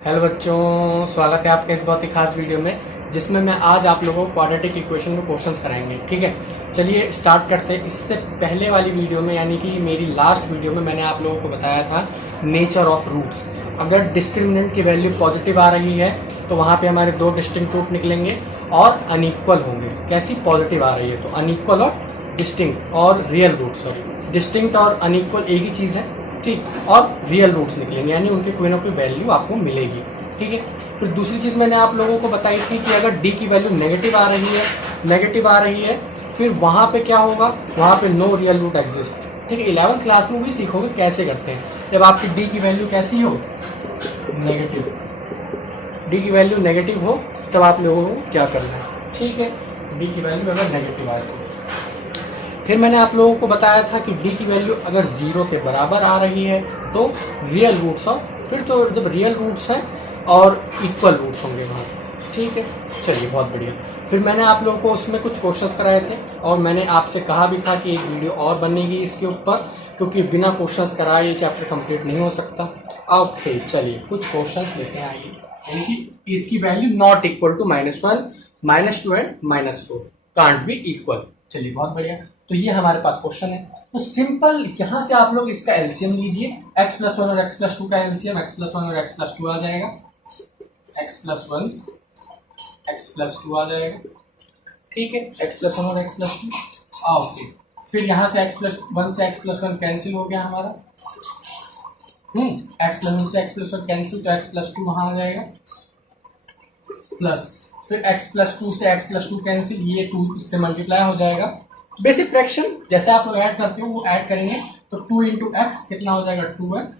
Hello बच्चों, स्वागत है आपके इस बहुत ही खास वीडियो में जिसमें मैं आज आप लोगों को क्वाड्रेटिक इक्वेशन के क्वेश्चंस कराएंगे। ठीक है, चलिए स्टार्ट करते हैं। इससे पहले वाली वीडियो में यानी कि मेरी लास्ट वीडियो में मैंने आप लोगों को बताया था नेचर ऑफ रूट्स। अगर डिस्क्रिमिनेंट की वैल्यू पॉजिटिव आ रही है तो वहाँ पे हमारे दो डिस्टिंक्ट रूट निकलेंगे और अनइक्वल होंगे। कैसी? पॉजिटिव आ रही है तो अनइक्वल और डिस्टिंक्ट और रियल रूट, सॉरी डिस्टिंक्ट और अनइक्वल एक ही चीज़ है। ठीक, और रियल रूट्स निकलेंगे यानी उनके कोई ना कोई वैल्यू आपको मिलेगी। ठीक है, फिर दूसरी चीज़ मैंने आप लोगों को बताई थी कि अगर डी की वैल्यू नेगेटिव आ रही है फिर वहाँ पे क्या होगा, वहाँ पे नो रियल रूट एग्जिस्ट। ठीक है, 11th क्लास में भी सीखोगे कैसे करते हैं। जब आपकी डी की वैल्यू कैसी हो, नेगेटिव, डी की वैल्यू नेगेटिव हो तब आप लोगों को क्या करना है। ठीक है, डी की वैल्यू अगर नेगेटिव आए तो फिर मैंने आप लोगों को बताया था कि डी की वैल्यू अगर 0 के बराबर आ रही है तो रियल रूट्स, और फिर तो जब रियल रूट्स हैं और इक्वल रूट्स होंगे वहाँ। ठीक है, चलिए बहुत बढ़िया। फिर मैंने आप लोगों को उसमें कुछ क्वेश्चंस कराए थे और मैंने आपसे कहा भी था कि एक वीडियो और बनेगी इसके ऊपर, क्योंकि बिना क्वेश्चंस कराए ये चैप्टर कंप्लीट नहीं हो सकता। ओके, चलिए कुछ क्वेश्चंस लेते हैं। आइए, यानी कि इसकी value not equal to -1, -2 and -4 can't be equal. चलिए बहुत बढ़िया। तो ये हमारे पास क्वेश्चन है। तो सिंपल यहाँ से आप लोग इसका एलसीएम लीजिए। x+1 और x+2 का एलसीएम x+1 और x+2 आ जाएगा। x+1 x+2 आ जाएगा। ठीक है, x+1 और x+2। ओके, फिर यहाँ से x+1 से x+1 कैंसिल हो गया हमारा। x+1 से x+1 कैंसिल तो x+2 वहाँ आ जाएगा, प्लस फिर x+2 से x+2 कैंसिल, ये 2 इससे मल्टीप्लाई हो जाएगा। बेसिक फ्रैक्शन जैसे आप लोग ऐड करते हो वो ऐड करेंगे तो 2 इंटू एक्स कितना हो जाएगा, 2x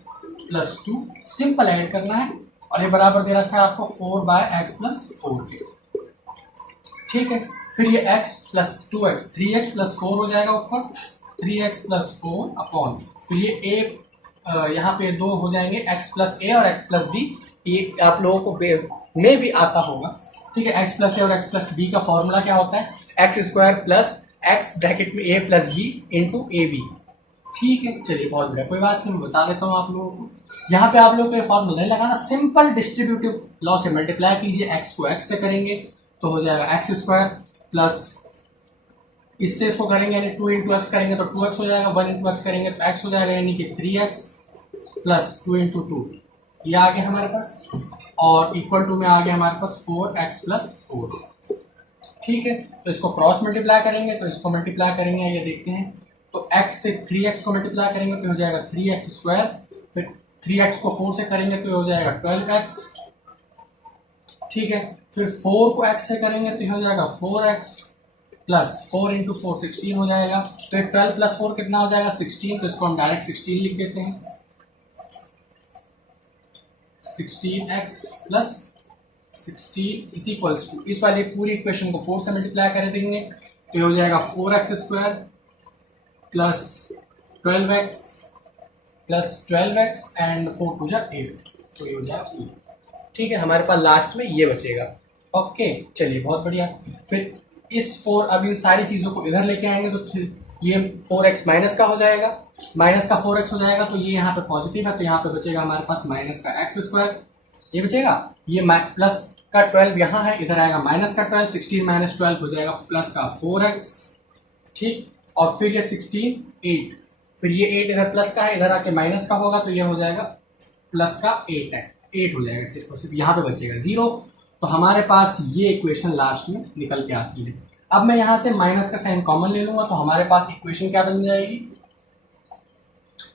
प्लस 2। सिंपल ऐड करना है और ये बराबर दे रखा है आपको 4/x+4 के। ठीक है, फिर ये x plus 2x 3x plus 4 हो जाएगा ऊपर, 3x प्लस 4 अपॉन, फिर ये a यहाँ पे 2 हो जाएंगे, x प्लस ए और x प्लस बी। ये आप लोगों को में भी आता होगा। ठीक है, x प्लस ए और x प्लस बी का फॉर्मूला क्या होता है, x² प्लस x ब्रैकेट में a plus B into A B. ठीक है, चलिए बहुत बढ़िया, कोई बात नहीं, मैं बता देता हूँ आप लोगों को। यहाँ पे आप लोगों को ये फॉर्मूला नहीं लगाना, सिंपल डिस्ट्रीब्यूटिव लॉ से मल्टीप्लाई कीजिए। x को x से करेंगे तो हो जाएगा x² प्लस इससे इसको करेंगे यानी 2 इंटू एक्स करेंगे तो 2x हो जाएगा, 1 इंटू एक्स करेंगे तो x हो जाएगा यानी कि 3x प्लस 2 इंटू 2, ये आ गया हमारे पास, और इक्वल टू में आ गया हमारे पास 4x प्लस 4। ठीक है, तो इसको क्रॉस मल्टीप्लाई करेंगे तो इसको मल्टीप्लाई करेंगे, ये देखते हैं। तो x से 3x को मल्टीप्लाई करेंगे तो हो जाएगा 3x², फिर 3x को 4 से करेंगे तो हो जाएगा 12x। ठीक है, फिर 4 को x से करेंगे तो हो जाएगा 4x प्लस 4 इंटू 4 16 हो जाएगा। तो 12 प्लस 4 कितना हो जाएगा, 16। तो इसको हम डायरेक्ट 16 लिख देते हैं, 16x plus 16 is equals to, इस वाली पूरी इक्वेशन को 4 से मल्टीप्लाई कर देंगे तो ये हो जाएगा 4x² plus 12x plus 12x and 4 to जा 8, तो ये हो जाएगा। ठीक है, हमारे पास लास्ट में ये बचेगा। ओके, चलिए बहुत बढ़िया। फिर इस 4, अब इन सारी चीज़ों को इधर लेके आएंगे तो फिर ये 4x माइनस का हो जाएगा, माइनस का 4x हो जाएगा, तो ये यहाँ पे पॉजिटिव है तो यहाँ पे बचेगा हमारे पास माइनस का x², ये बचेगा। ये प्लस का 12 यहाँ है, इधर आएगा माइनस का 12, 16 माइनस 12 हो जाएगा प्लस का 4x। ठीक, और फिर ये 16 8, फिर ये 8 इधर प्लस का है, इधर आके माइनस का होगा तो ये हो जाएगा प्लस का 8 है, 8 हो जाएगा सिर्फ और सिर्फ, यहाँ पे बचेगा 0। तो हमारे पास ये इक्वेशन लास्ट में निकल के आती है। अब मैं यहाँ से माइनस का साइन कॉमन ले लूंगा तो हमारे पास इक्वेशन क्या बन जाएगी,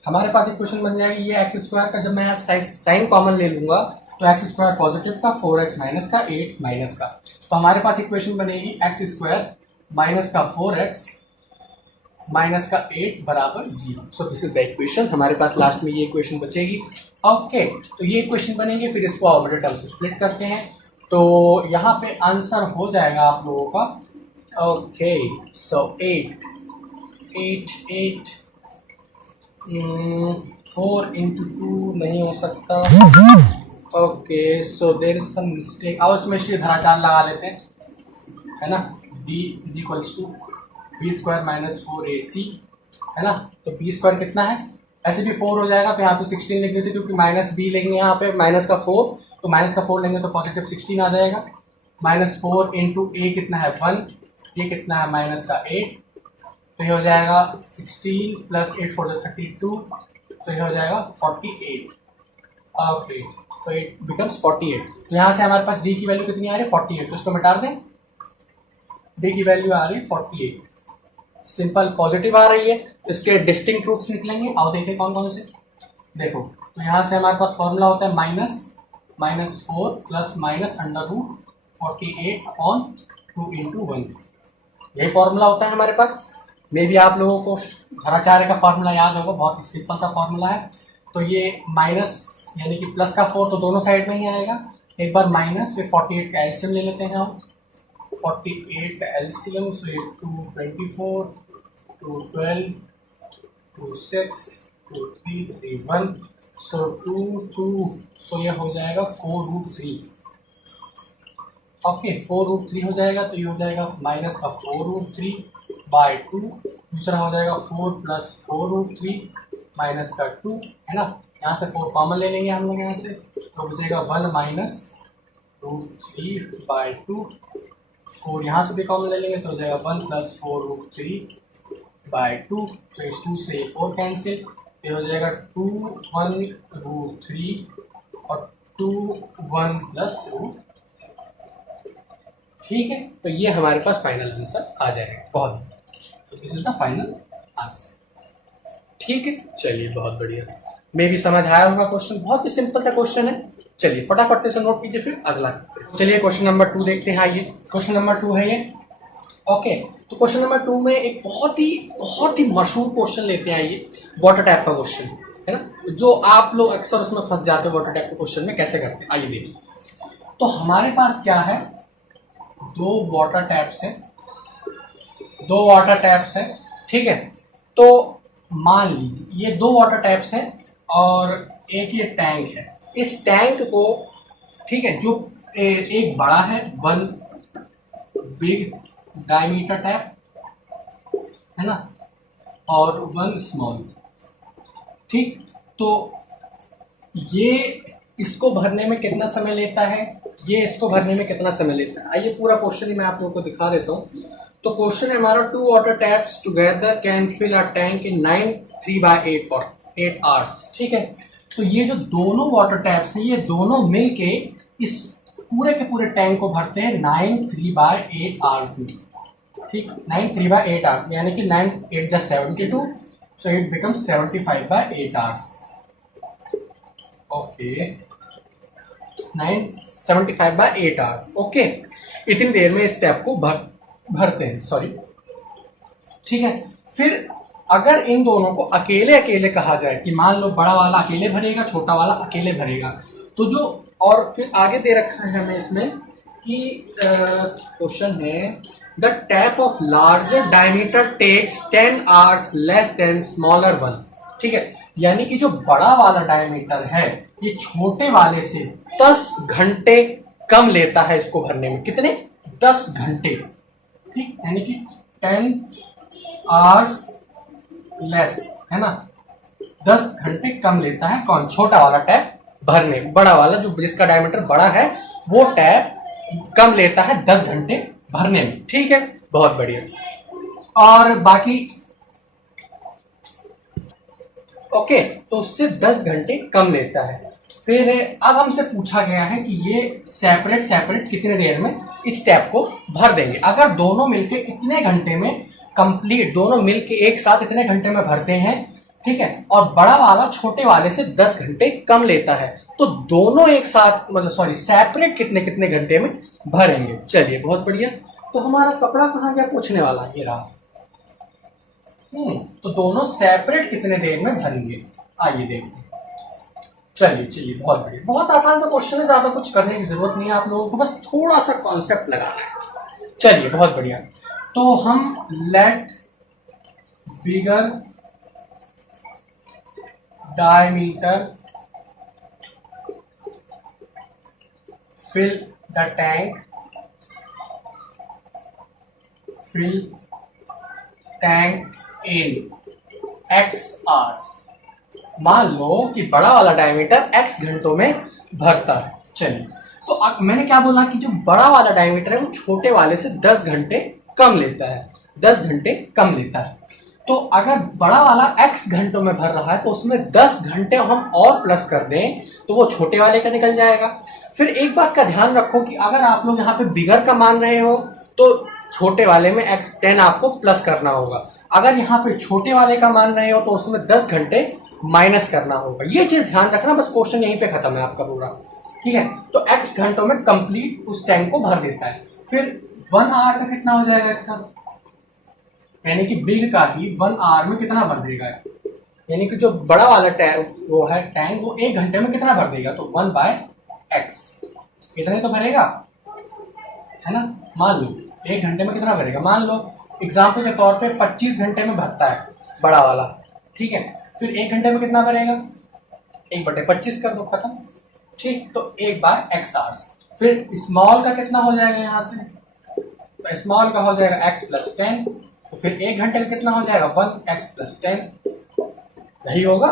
हमारे पास इक्वेशन बन जाएगी ये x² का, जब मैं यहाँ साइन कॉमन ले लूंगा तो x² पॉजिटिव का, 4x माइनस का, 8 माइनस का, तो हमारे पास इक्वेशन बनेगी x² माइनस का 4x माइनस का 8 बराबर 0। So this is the equation. हमारे पास लास्ट में ये इक्वेशन बचेगी। ओके, तो ये इक्वेशन बनेगी, फिर इसको ऑर्बिटल टर्म से स्प्लिट करते हैं तो यहाँ पे आंसर हो जाएगा आप लोगों का। ओके, सो 8 4 इंटू 2 नहीं हो सकता। Okay, so there is some mistake. अब इसमें धराचार लगा लेते हैं, है ना। b is equals to b² minus 4ac, है ना। तो b² कितना है, ऐसे भी 4 हो जाएगा तो यहाँ पे 16 लिख देते क्योंकि माइनस b लेंगे यहाँ पे, माइनस का 4 तो माइनस का 4 लेंगे तो पॉजिटिव 16 आ जाएगा। -4 इंटू ए कितना है 1, ये कितना है माइनस का 8, तो ये हो जाएगा 16 + 8 4 32, तो ये हो जाएगा 48। Okay, so it becomes 48। तो यहाँ से हमारे पास डी की वैल्यू कितनी आ रही है 48, तो इसको मिटा दें। डी की वैल्यू आ रही है 48, सिंपल पॉजिटिव आ रही है, तो इसके डिस्टिंक्ट रूट्स निकलेंगे। आओ देखें कौन कौन से। देखो, तो यहाँ से हमारे पास फॉर्मूला होता है -4 + -48/2 × 1, यही फॉर्मूला होता है हमारे पास। मे भी आप लोगों को घराचार्य का फॉर्मूला याद होगा, बहुत ही सिंपल सा फॉर्मूला है। तो ये माइनस यानी कि प्लस का 4 तो दोनों साइड में ही आएगा। एक बार माइनस फिर 48 का एलसीएम ले लेते हैं हम। 48 का एलसीएम, सो ये 224, 212, 26, 2331, सो 2, सो ये हो जाएगा 4√3। ओके, 4√3 हो जाएगा, तो ये हो जाएगा माइनस का 4√3/2, दूसरा हो जाएगा 4 + 4√3 माइनस का 2, है ना। यहाँ से 4 कॉमन ले लेंगे हम लोग यहाँ से, तो बचेगा 1 - √3/2, 4 यहाँ से भी कॉमन ले लेंगे तो हो जाएगा 1 + 4√3/2, तो इस 2 से 4 कैंसिल, ये हो जाएगा 2 1√3 और 2 1 + √3। ठीक है, तो ये हमारे पास फाइनल आंसर आ जाएगा। बहुत, तो this is the final answer. ठीक है, चलिए बहुत बढ़िया। मे भी समझ आया होगा क्वेश्चन, बहुत ही सिंपल सा क्वेश्चन है। चलिए फटाफट से इसे नोट कीजिए, फिर अगला करते हैं। चलिए क्वेश्चन नंबर 2 देखते हैं। आइए, क्वेश्चन नंबर 2 है ये। ओके, तो क्वेश्चन नंबर 2 में एक बहुत ही मशहूर क्वेश्चन लेते हैं। आइए, वाटर टैप का क्वेश्चन है ना, जो आप लोग अक्सर उसमें फंस जाते हो, वाटर टैप के क्वेश्चन में कैसे करते हैं। आइए देखिए, तो हमारे पास क्या है, 2 वाटर टैप्स हैं, ठीक है। तो मान लीजिए ये 2 वाटर टैप्स हैं और एक ये टैंक है। इस टैंक को, ठीक है, जो एक बड़ा है 1 बिग डायमीटर टैप, है ना, और 1 स्मॉल, ठीक। तो ये इसको भरने में कितना समय लेता है, ये इसको भरने में कितना समय लेता है। आइए पूरा क्वेश्चन ही मैं आप लोगों को दिखा देता हूँ। तो क्वेश्चन है हमारा, 2 water taps together can fill a tank in 9 3/8 for 8 hours, ठीक है। तो ये जो दोनों वाटर टैप्स हैं, ये दोनों मिलके इस पूरे के पूरे टैंक को भरते हैं 9 3/8 आवर्स में, ठीक। 9 3/8 आवर्स यानी कि 9 8 = 72, so it becomes 75/8 hours. Okay, 9 75/8 hours. Okay, इतनी देर में इस टैप को भरते हैं, सॉरी, ठीक है। फिर अगर इन दोनों को अकेले अकेले कहा जाए कि मान लो बड़ा वाला अकेले भरेगा, छोटा वाला अकेले भरेगा, तो जो, और फिर आगे दे रखा है हमें इसमें कि क्वेश्चन है the tap of larger diameter takes 10 hours less than smaller one, ठीक है। यानी कि जो बड़ा वाला डायमीटर है ये छोटे वाले से 10 घंटे कम लेता है इसको भरने में। कितने? 10 घंटे, ठीक, यानी कि 10 hours लेस, है ना, 10 घंटे कम लेता है कौन? छोटा वाला टैप भरने। बड़ा वाला जो जिसका डायमीटर बड़ा है वो टैप कम लेता है 10 घंटे भरने में, ठीक है, बहुत बढ़िया। और बाकी ओके, तो उससे 10 घंटे कम लेता है। फिर अब हमसे पूछा गया है कि ये सेपरेट कितने देर में इस टैप को भर देंगे। अगर दोनों मिलके इतने घंटे में कंप्लीट, दोनों मिलके एक साथ इतने घंटे में भरते हैं, ठीक है, और बड़ा वाला छोटे वाले से 10 घंटे कम लेता है, तो दोनों एक साथ, मतलब सॉरी, सेपरेट कितने कितने घंटे में भरेंगे। चलिए बहुत बढ़िया। तो हमारा कपड़ा कहाँ गया पूछने वाला, ये रहा। तो दोनों सेपरेट कितने देर में भरेंगे, आइए देखते हैं। चलिए बहुत बढ़िया, बहुत आसान सा क्वेश्चन है, ज्यादा कुछ करने की जरूरत नहीं है आप लोगों को, बस थोड़ा सा कॉन्सेप्ट लगाना है। चलिए बहुत बढ़िया। तो हम let bigger diameter fill the tank in x hours। मान लो कि बड़ा वाला डायमीटर x घंटों में भरता है, चलिए, तो अब मैंने क्या बोला कि जो बड़ा वाला डायमीटर है वो छोटे वाले से 10 घंटे कम लेता है, 10 घंटे कम लेता है। तो अगर बड़ा वाला x घंटों में भर रहा है तो उसमें 10 घंटे हम और प्लस कर दें तो वो छोटे वाले का निकल जाएगा। फिर एक बात का ध्यान रखो कि अगर आप लोग यहाँ पे बिगर का मान रहे हो तो छोटे वाले में x10 आपको प्लस करना होगा, अगर यहाँ पे छोटे वाले का मान रहे हो तो उसमें 10 घंटे माइनस करना होगा। ये चीज ध्यान रखना, बस क्वेश्चन यहीं पे खत्म है आपका पूरा, ठीक है। तो x घंटों में कंप्लीट उस टैंक को भर देता है। फिर 1 आवर का कितना हो जाएगा इसका, यानी कि बिग का ही 1 आवर में कितना भर देगा, यानी कि जो बड़ा वाला टैंक वो है टैंक वो 1 घंटे में कितना भर देगा, तो 1/x इतने तो भरेगा, है ना। मान लो 1 घंटे में कितना भरेगा, मान लो एग्जाम्पल के तौर पे 25 घंटे में भरता है बड़ा वाला, ठीक है। फिर 1 घंटे में कितना भरेगा, 1/25 कर दो, खत्म, ठीक। तो 1/x आवर्स। फिर स्मॉल का कितना हो जाएगा यहाँ से, तो स्मॉल का हो जाएगा x + 10, तो फिर 1 घंटे का कितना हो जाएगा 1x + 10, यही होगा,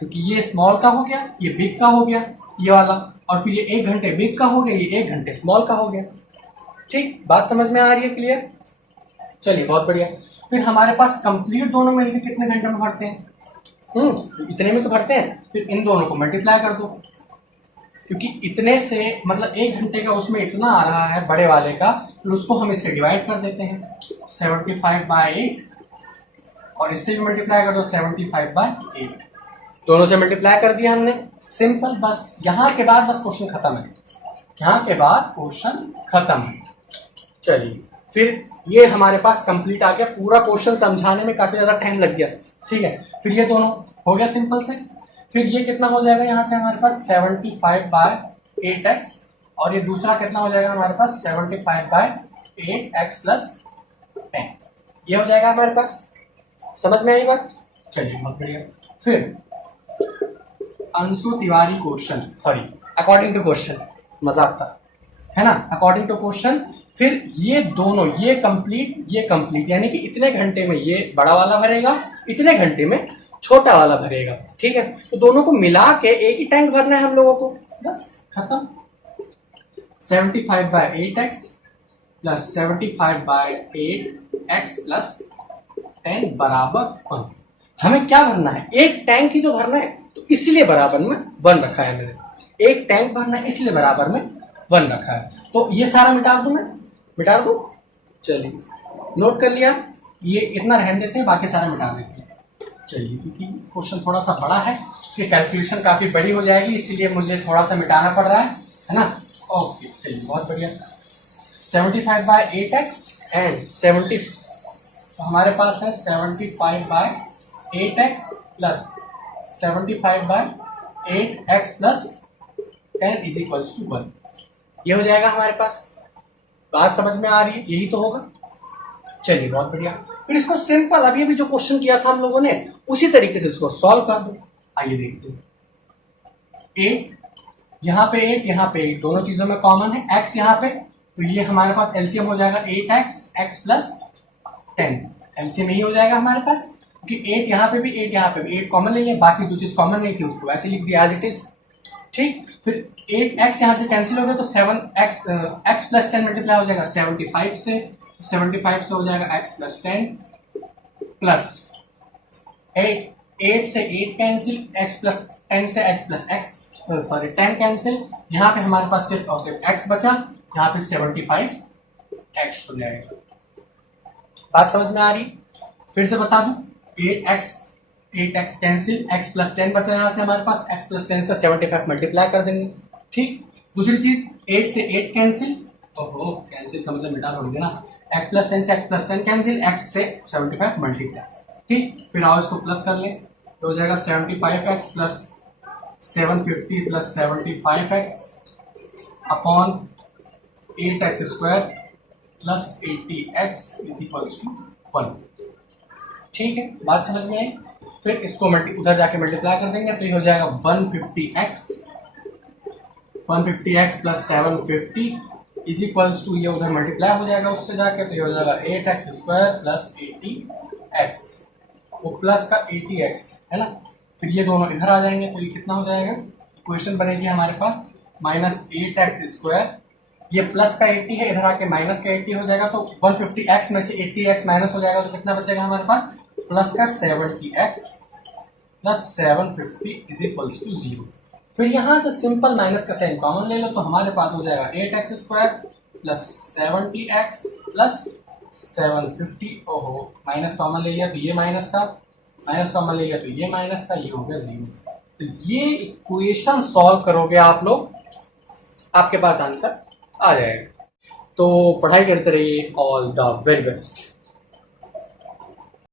क्योंकि ये स्मॉल का हो गया, ये बिग का हो गया ये वाला, और फिर ये 1 घंटे बिग का हो गया, ये 1 घंटे स्मॉल का हो गया, ठीक। बात समझ में आ रही है, क्लियर। चलिए बहुत बढ़िया। फिर हमारे पास कंप्लीट दोनों मिलकर कितने घंटे में भरते हैं, इतने में तो भरते हैं। फिर इन दोनों को मल्टीप्लाई कर दो, क्योंकि इतने से मतलब 1 घंटे का उसमें इतना आ रहा है बड़े वाले का, फिर उसको हम इससे डिवाइड कर देते हैं 75/8, और इससे भी मल्टीप्लाई कर दो 75/8, दोनों से मल्टीप्लाई कर दिया हमने, सिंपल। बस यहाँ के बाद बस क्वेश्चन खत्म है, यहाँ के बाद क्वेश्चन खत्म है। चलिए, फिर ये हमारे पास कंप्लीट आ गया, पूरा क्वेश्चन समझाने में काफी ज्यादा टाइम लग गया, ठीक है। फिर ये दोनों हो गया सिंपल से। फिर ये कितना हो जाएगा यहाँ से हमारे पास 75/8x, और ये दूसरा कितना हो जाएगा हमारे पास 75/8x + 10, ये हो जाएगा हमारे पास। समझ में आई बात, चलिए बहुत बढ़िया। फिर Anshu Tiwari question, sorry according to question, मजाक था, है ना, अकॉर्डिंग टू क्वेश्चन। फिर ये दोनों, ये कंप्लीट यानी कि इतने घंटे में ये बड़ा वाला भरेगा, इतने घंटे में छोटा वाला भरेगा, ठीक है। तो दोनों को मिला के एक ही टैंक भरना है हम लोगों को, बस खत्म। 75/8x + 75/8x + 10 = 1। हमें क्या भरना है, एक टैंक ही तो भरना है, तो इसलिए बराबर में 1 रखा है मैंने, एक टैंक भरना है इसलिए बराबर में 1 रखा है। तो ये सारा मिटा दूं मैं, मिटा दो, चलिए नोट कर लिया, ये इतना रहने देते हैं, बाकी सारा मिटा देते हैं। चलिए, क्योंकि क्वेश्चन थोड़ा सा बड़ा है, इसकी कैलकुलेशन काफ़ी बड़ी हो जाएगी, इसीलिए मुझे थोड़ा सा मिटाना पड़ रहा है ना। ओके, चलिए बहुत बढ़िया। 75/8x एंड 70, तो हमारे पास है 75/8x + 75/8x + 10 = 1, ये हो जाएगा हमारे पास। बात समझ में आ रही है, यही तो होगा। चलिए बहुत बढ़िया। फिर इसको सिंपल अभी अभी जो क्वेश्चन किया था हम लोगों ने उसी तरीके से इसको सॉल्व कर दो। आइए देखते हैं। 8 यहाँ पे 8 यहाँ पे 8, दोनों चीजों में कॉमन है, x यहाँ पे, तो ये हमारे पास एलसीएम हो जाएगा 8x x + 10, एलसीएम यही हो जाएगा हमारे पास, क्योंकि 8 यहाँ पे भी 8 यहाँ पे भी 8 कॉमन नहीं है, बाकी जो चीज कॉमन नहीं थी उसको ऐसे लिख दिया एज इट इज, ठीक। फिर 8x यहाँ से कैंसिल हो गया, तो 7x x + 10 मल्टीप्लाई हो जाएगा 75 से, 75 से हो जाएगा x + 10 प्लस 8 से 8 कैंसिल, x + 10 से x + x, सॉरी 10 कैंसिल, यहाँ पे हमारे पास सिर्फ और सिर्फ x बचा, यहाँ पे 75x हो जाएगा। बात समझ में आ रही, फिर से बता दूं, 8x कैंसिल, x + 10 बचा यहाँ से हमारे पास, x + 10 से 75 मल्टीप्लाई कर देंगे, ठीक। दूसरी चीज 8 से 8 कैंसिल, तो कैंसिल का मतलब मिटा दोगे ना, x + 10 से x + 10 कैंसिल, x से 75 मल्टीप्लाई, ठीक। फिर आओ इसको प्लस कर ले, तो हो जाएगा 75x + 750 + 75x upon 8x² + 80x = 1, ठीक है। बात समझ में आई। फिर इसको उधर जाके मल्टीप्लाई कर देंगे, तो ये हो जाएगा 150x + 750 = ये उधर मल्टीप्लाई हो जाएगा उससे जाके, तो ये हो जाएगा 8x² + 80x, वो प्लस का 80x है ना। फिर ये दोनों इधर आ जाएंगे, तो ये कितना हो जाएगा, इक्वेशन बनेगी हमारे पास माइनस 8x², ये प्लस का 80 है, इधर आके माइनस का 80 हो जाएगा, तो 150x में से 80x माइनस हो जाएगा, तो कितना बचेगा हमारे पास, प्लस का 70x plus 750 is equals to 0। फिर यहाँ से सिंपल माइनस का साइन कॉमन ले लो, तो हमारे पास हो जाएगा 8x² प्लस 70x प्लस 750। ओहो, माइनस कॉमन ले लिया तो ये माइनस का, माइनस कॉमन ले लिया तो ये माइनस का, ये हो गया 0। तो ये इक्वेशन सॉल्व करोगे आप लोग, आपके पास आंसर आ जाएगा। तो पढ़ाई करते रहिए, ऑल द वेरी बेस्ट।